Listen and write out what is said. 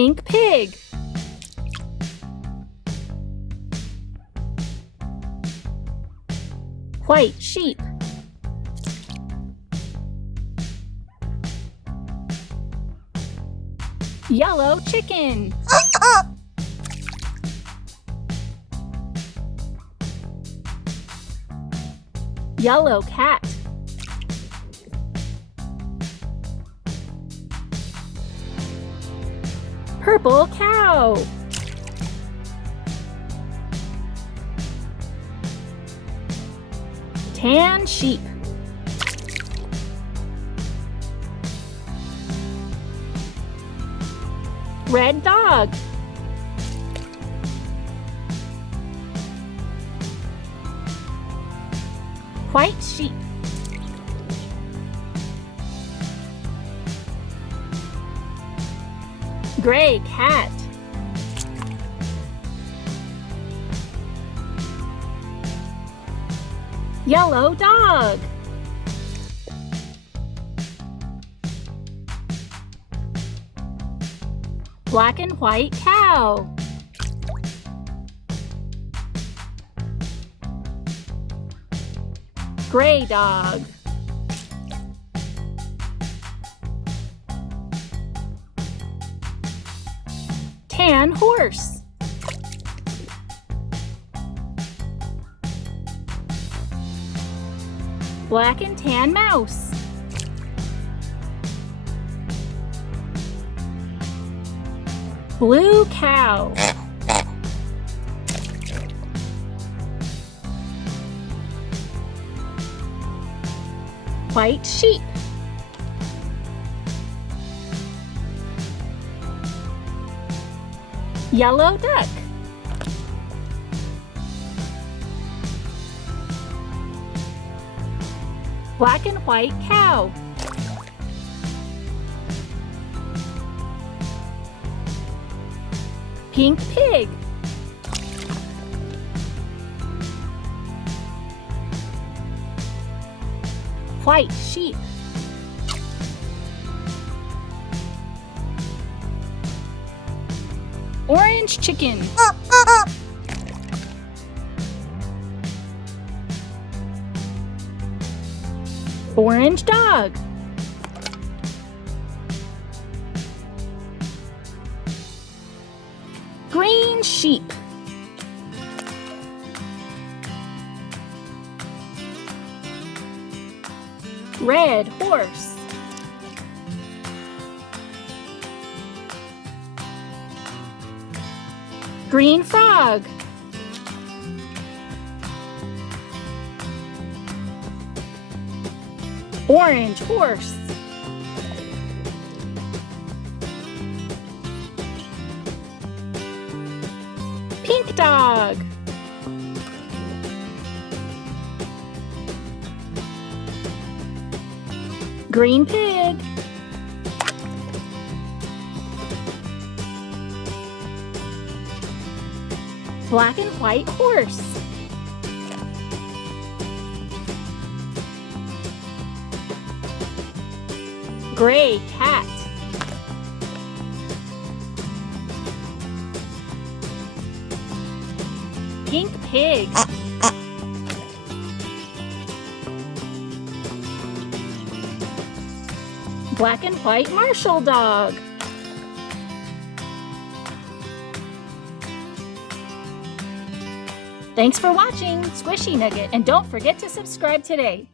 Pink pig. White sheep. Yellow chicken. Yellow cat. Purple cow. Tan sheep. Red dog. White sheep. Gray cat. Yellow dog. Black and white cow. Gray dog. Tan horse. Black and tan mouse. Blue cow. White sheep. Yellow duck. Black and white cow. Pink pig. White sheep. Orange chicken. Orange dog. Green sheep. Red horse. Green frog. Orange horse. Pink dog. Green pig. Black and white horse. Gray cat. Pink pig. Black and white Marshall dog. Thanks for watching Squishee Nugget, and don't forget to subscribe today.